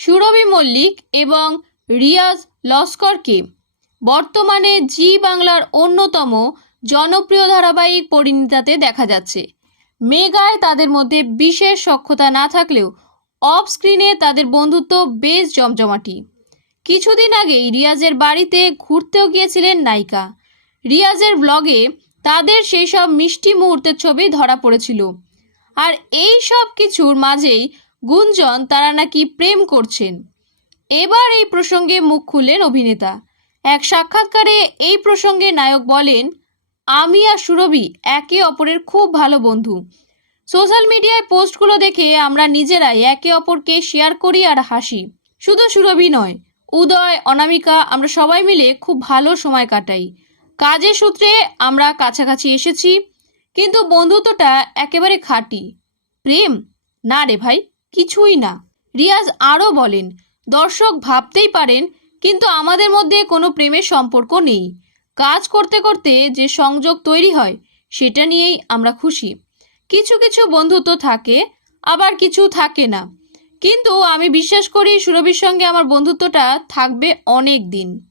সুরভি মল্লিক এবং রিয়াজ লস্করকে। বর্তমানে জি বাংলার অন্যতম জনপ্রিয় ধারাবাহিক পরিণীতাতে দেখা যাচ্ছে। মেগায় তাদের মধ্যে বিশেষ সক্ষতা না থাকলেও অফ স্ক্রিনে তাদের বন্ধুত্ব বেশ জমজমাটি। কিছুদিন আগেই রিয়াজের বাড়িতে ঘুরতেও গিয়েছিলেন নায়িকা। রিয়াজের ব্লগে তাদের সেই সব মিষ্টি মুহূর্তের ছবি ধরা পড়েছিল। আর এই সব কিছুর মাঝেই গুঞ্জন তারা নাকি প্রেম করছেন। এবার এই প্রসঙ্গে মুখ খুললেন অভিনেতা। এক সাক্ষাৎকারে এই প্রসঙ্গে নায়ক বলেন, আমি আর সুরভি একে অপরের খুব ভালো বন্ধু। সোশ্যাল মিডিয়ায় পোস্টগুলো দেখে আমরা নিজেরাই একে অপরকে শেয়ার করি আর হাসি। শুধু সুরভি নয়, উদয়, অনামিকা, আমরা সবাই মিলে খুব ভালো সময় কাটাই। কাজের সূত্রে আমরা কাছাকাছি এসেছি, কিন্তু বন্ধুত্বটা একেবারে খাঁটি। প্রেম? না রে ভাই। কিছুই না। রিয়াজ আরও বলেন, দর্শক ভাবতেই পারেন, কিন্তু আমাদের মধ্যে কোনো প্রেমের সম্পর্ক নেই। কাজ করতে করতে যে সংযোগ তৈরি হয়, সেটা নিয়েই আমরা খুশি। কিছু কিছু বন্ধুত্ব থাকে, আবার কিছু থাকে না। কিন্তু আমি বিশ্বাস করি সুরভির সঙ্গে আমার বন্ধুত্বটা থাকবে অনেক দিন।